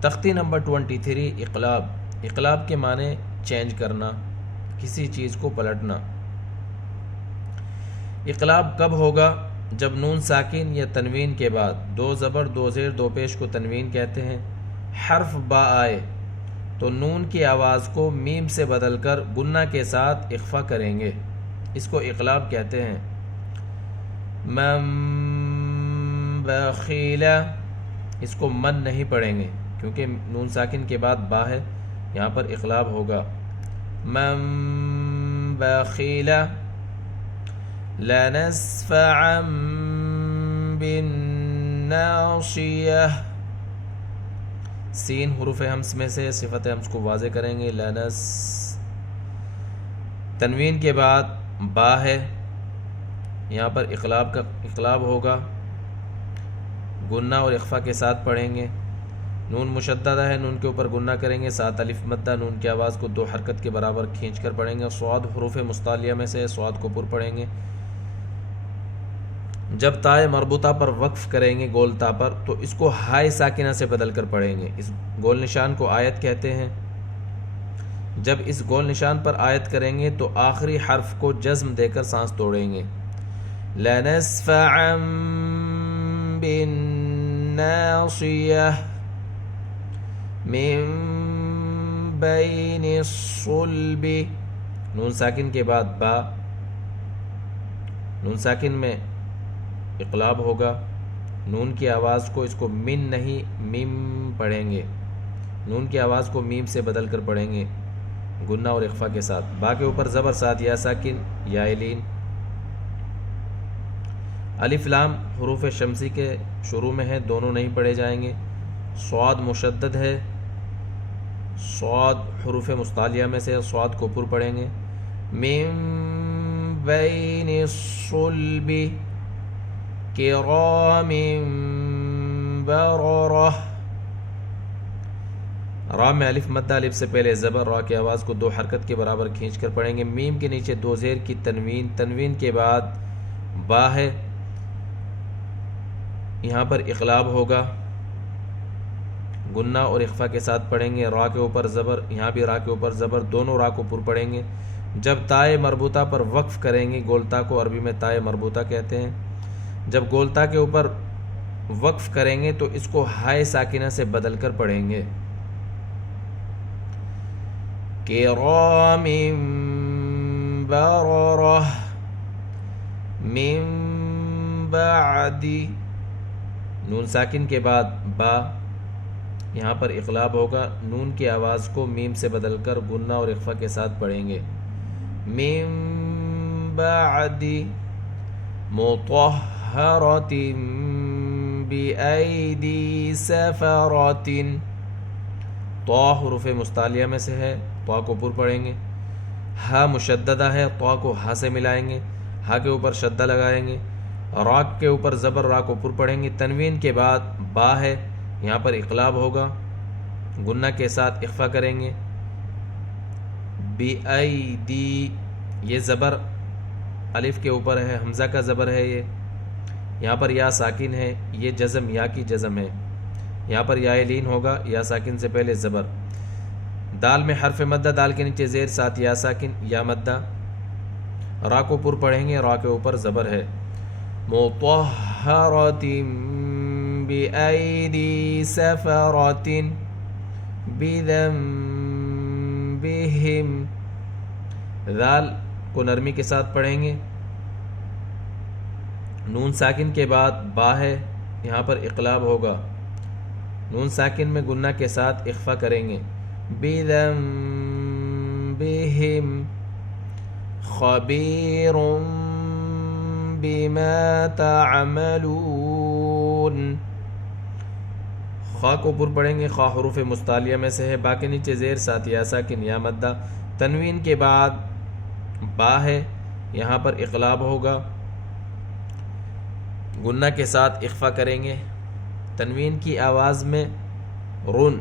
تختی نمبر 23 اقلاب۔ اقلاب کے معنی چینج کرنا، کسی چیز کو پلٹنا۔ اقلاب کب ہوگا؟ جب نون ساکن یا تنوین کے بعد دو زبر دو زیر دو پیش کو تنوین کہتے ہیں، حرف با آئے تو نون کی آواز کو میم سے بدل کر گنہ کے ساتھ اخفا کریں گے، اس کو اقلاب کہتے ہیں۔ من بخیلا، اس کو من نہیں پڑھیں گے کیونکہ نون ساکن کے بعد با ہے، یہاں پر اقلاب ہوگا۔ من بخیلا لنسفعا بالناصیہ، سین حروف ہمس میں سے صفت ہمس کو واضح کریں گے۔ لنس، تنوین کے بعد با ہے، یہاں پر اقلاب ہوگا، گنہ اور اخفا کے ساتھ پڑھیں گے۔ نون مشددہ ہے، نون کے اوپر گنہ کریں گے، ساتھ الف مدہ، نون کی آواز کو دو حرکت کے برابر کھینچ کر پڑھیں گے۔ صاد حروف مستعلیہ میں سے صاد کو پر پڑھیں گے۔ جب تائے مربوطہ پر وقف کریں گے گول تا پر تو اس کو ہائے ساکنہ سے بدل کر پڑھیں گے، اس گول نشان کو آیت کہتے ہیں۔ جب اس گول نشان پر آیت کریں گے تو آخری حرف کو جزم دے کر سانس توڑیں گے۔ لنسفعا بالناصیہ من بین الصلب، نون ساکن کے بعد با، نون ساکن میں اقلاب ہوگا، نون کی آواز کو اس کو من نہیں میم پڑھیں گے، نون کی آواز کو میم سے بدل کر پڑھیں گے گنہ اور اخفا کے ساتھ۔ با کے اوپر زبر ساتھ یا ساکن یا لین۔ الف لام حروف شمسی کے شروع میں ہے، دونوں نہیں پڑھے جائیں گے۔ صاد مشدد ہے، صاد حروف مستعلیہ میں سے صاد کو پر پڑھیں گے۔ من بین الصلب کرام بررہ، را میں الف مدہ، الف سے پہلے زبر، را کی آواز کو دو حرکت کے برابر کھینچ کر پڑھیں گے۔ میم کے نیچے دو زیر کی تنوین، تنوین کے بعد با ہے، یہاں پر اقلاب ہوگا، گنہ اور اخفا کے ساتھ پڑھیں گے۔ را کے اوپر زبر، یہاں بھی را کے اوپر زبر، دونوں را کو پر پڑھیں گے۔ جب تائے مربوطہ پر وقف کریں گے، گولتا کو عربی میں تائے مربوطہ کہتے ہیں، جب گولتا کے اوپر وقف کریں گے تو اس کو ہائے ساکنہ سے بدل کر پڑھیں گے۔ کرام بررہ من بعد، نون ساکن کے بعد با، یہاں پر اقلاب ہوگا، نون کی آواز کو میم سے بدل کر گنہ اور اخفا کے ساتھ پڑھیں گے۔ من بعد مطہرۃ بأیدی سفرۃ، طا حروف مستعلیہ میں سے ہے، طا کو پر پڑھیں گے۔ ہا مشددہ ہے، طا کو ہا سے ملائیں گے، ہا کے اوپر شدہ لگائیں گے۔ را کے اوپر زبر، را کو پر پڑھیں گے۔ تنوین کے بعد با ہے، یہاں پر اقلاب ہوگا، گنہ کے ساتھ اخفا کریں گے۔ بأیدی، یہ زبر الف کے اوپر ہے، حمزہ کا زبر ہے، یہ یہاں پر یا ساکن ہے، یہ جزم یا کی جزم ہے، یہاں پر یا لین ہوگا، یا ساکن سے پہلے زبر۔ دال میں حرف مدہ، دال کے نیچے زیر ساتھ یا ساکن یا مدہ، را کو پر پڑھیں گے، را کے اوپر زبر ہے۔ مطہرۃ بأیدی سفرۃ بذنبہم، ذال کو نرمی کے ساتھ پڑھیں گے، نون ساکن کے بعد با ہے، یہاں پر اقلاب ہوگا، نون ساکن میں گنہ کے ساتھ اخفا کریں گے۔ بذنبہم خبیر بما تعملون، خا کو پر پڑھیں گے، خا حروف مستعلیہ میں سے ہے، با کے نیچے زیر ساتھ یا ساکن یا مدہ۔ تنوین کے بعد با ہے، یہاں پر اقلاب ہوگا، گنہ کے ساتھ اخفا کریں گے۔ تنوین کی آواز میں رن،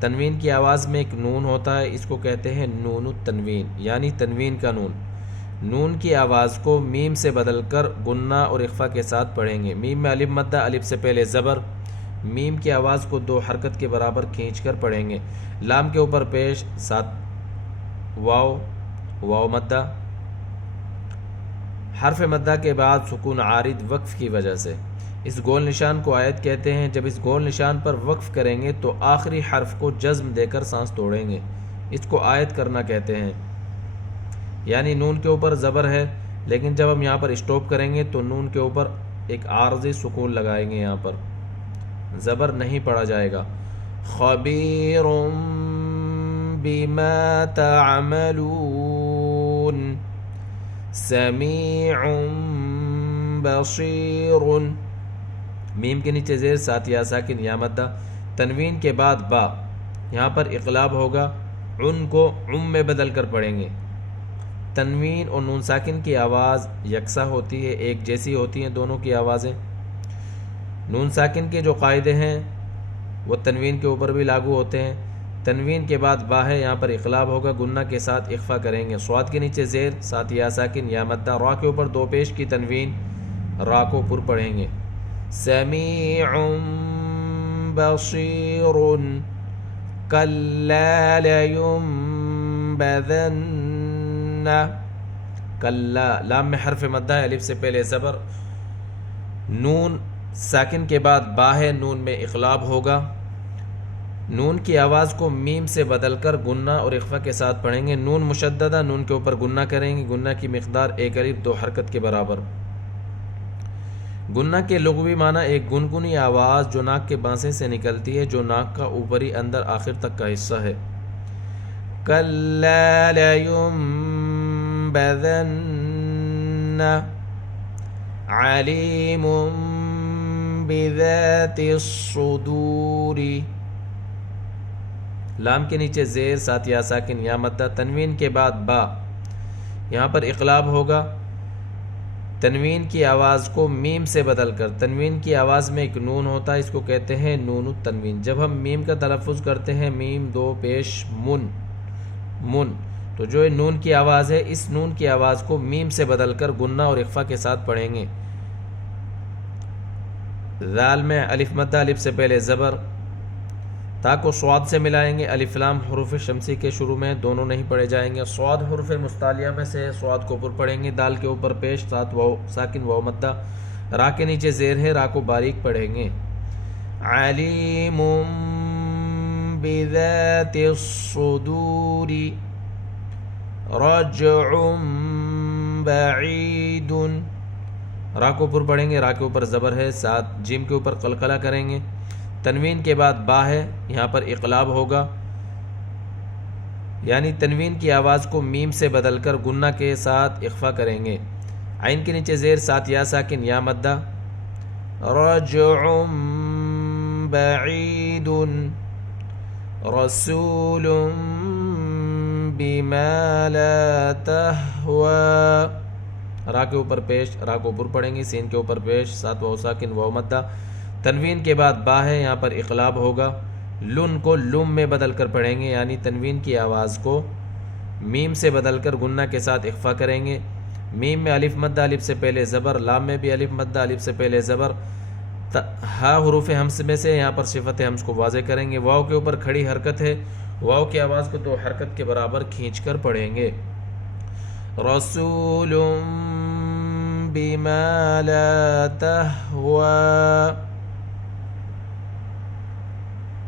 تنوین کی آواز میں ایک نون ہوتا ہے، اس کو کہتے ہیں نون التنوین، یعنی تنوین کا نون۔ نون کی آواز کو میم سے بدل کر گنہ اور اخفا کے ساتھ پڑھیں گے۔ میم میں الف مدہ، الف سے پہلے زبر، میم کی آواز کو 2 حرکت کے برابر کھینچ کر پڑھیں گے۔ لام کے اوپر پیش 7 واو مدہ، حرف مدہ کے بعد سکون عارض وقف کی وجہ سے۔ اس گول نشان کو آیت کہتے ہیں۔ جب اس گول نشان پر وقف کریں گے تو آخری حرف کو جزم دے کر سانس توڑیں گے، اس کو آیت کرنا کہتے ہیں۔ یعنی نون کے اوپر زبر ہے، لیکن جب ہم یہاں پر اسٹاپ کریں گے تو نون کے اوپر ایک عارضی سکون لگائیں گے، یہاں پر زبر نہیں پڑا جائے گا۔ خبیر بما تعملون، سمیع بصیر۔ میم کے نیچے زیر 7 یا ساکن یا مدہ، تنوین کے بعد با، یہاں پر اقلاب ہوگا، عن کو میں بدل کر پڑھیں گے۔ تنوین اور نون ساکن کی آواز یکساں ہوتی ہے، ایک جیسی ہوتی ہیں دونوں کی آوازیں۔ نون ساکن کے جو قاعدے ہیں وہ تنوین کے اوپر بھی لاگو ہوتے ہیں۔ تنوین کے بعد با ہے، یہاں پر اقلاب ہوگا، گنہ کے ساتھ اخفا کریں گے۔ صاد کے نیچے زیر 7 یا ساکن یا مدہ، را کے اوپر 2 پیش کی تنوین، را کو پر پڑھیں گے۔ سمیع بصیر، کلا لینبذن، کلا، لام میں حرف مدہ ہے، الف سے پہلے زبر، نون ساکن کے بعد با ہے، نون میں اقلاب ہوگا۔ نون کی آواز کو میم سے بدل کر گنہ اور اخفا کے ساتھ پڑھیں گے۔ نون مشددہ، نون کے اوپر گنہ کریں گے، گنہ کی مقدار 1 الف 2 حرکت کے برابر۔ گنہ کے لغوی معنی ایک گنگنی آواز جو ناک کے بانسے سے نکلتی ہے، جو ناک کا اوپری اندر آخر تک کا حصہ ہے۔ کلا لینبذن، علیم بذات الصدور۔ لام کے نیچے زیر 7 یا ساکن یا مدہ، تنوین کے بعد با، یہاں پر اقلاب ہوگا، تنوین کی آواز کو میم سے بدل کر۔ تنوین کی آواز میں ایک نون ہوتا ہے، اس کو کہتے ہیں نون التنوین۔ جب ہم میم کا تلفظ کرتے ہیں، میم 2 پیش من، تو جو نون کی آواز ہے، اس نون کی آواز کو میم سے بدل کر گنہ اور اخفا کے ساتھ پڑھیں گے۔ ذال میں الف مدہ، الف سے پہلے زبر، تا کو صاد سے ملائیں گے۔ الف لام حروف شمسی کے شروع میں دونوں نہیں پڑھے جائیں گے۔ صاد حروف مستعلیہ میں سے، صاد کو پر پڑھیں گے۔ دال کے اوپر پیش 7 واو ساکن واو مدہ، را کے نیچے زیر ہے، را کو باریک پڑھیں گے۔ علیم بذات الصدور، رجع بعید، را کو پر پڑھیں گے، را کے اوپر زبر ہے، 7 جیم کے اوپر قلقلہ کریں گے۔ تنوین کے بعد با ہے، یہاں پر اقلاب ہوگا، یعنی تنوین کی آواز کو میم سے بدل کر گنہ کے ساتھ اخفا کریں گے۔ عین کے نیچے زیر 7 یا ساکن یا مدہ، رجع بعید، رسول بما لا تہوی، را کے اوپر پیش، را کو پر پڑھیں گے، سین کے اوپر پیش 7 واو ساکن واو مدہ، تنوین کے بعد با ہے، یہاں پر اقلاب ہوگا، لن کو لم میں بدل کر پڑھیں گے، یعنی تنوین کی آواز کو میم سے بدل کر گنہ کے ساتھ اخفا کریں گے۔ میم میں الف مدہ، الف سے پہلے زبر، لام میں بھی الف مدہ، الف سے پہلے زبر، ہا حروف ہمس میں سے، یہاں پر صفت ہمس کو واضح کریں گے۔ واو کے اوپر کھڑی حرکت ہے، واو کی آواز کو 2 حرکت کے برابر کھینچ کر پڑھیں گے۔ رسول بما لا تہوی،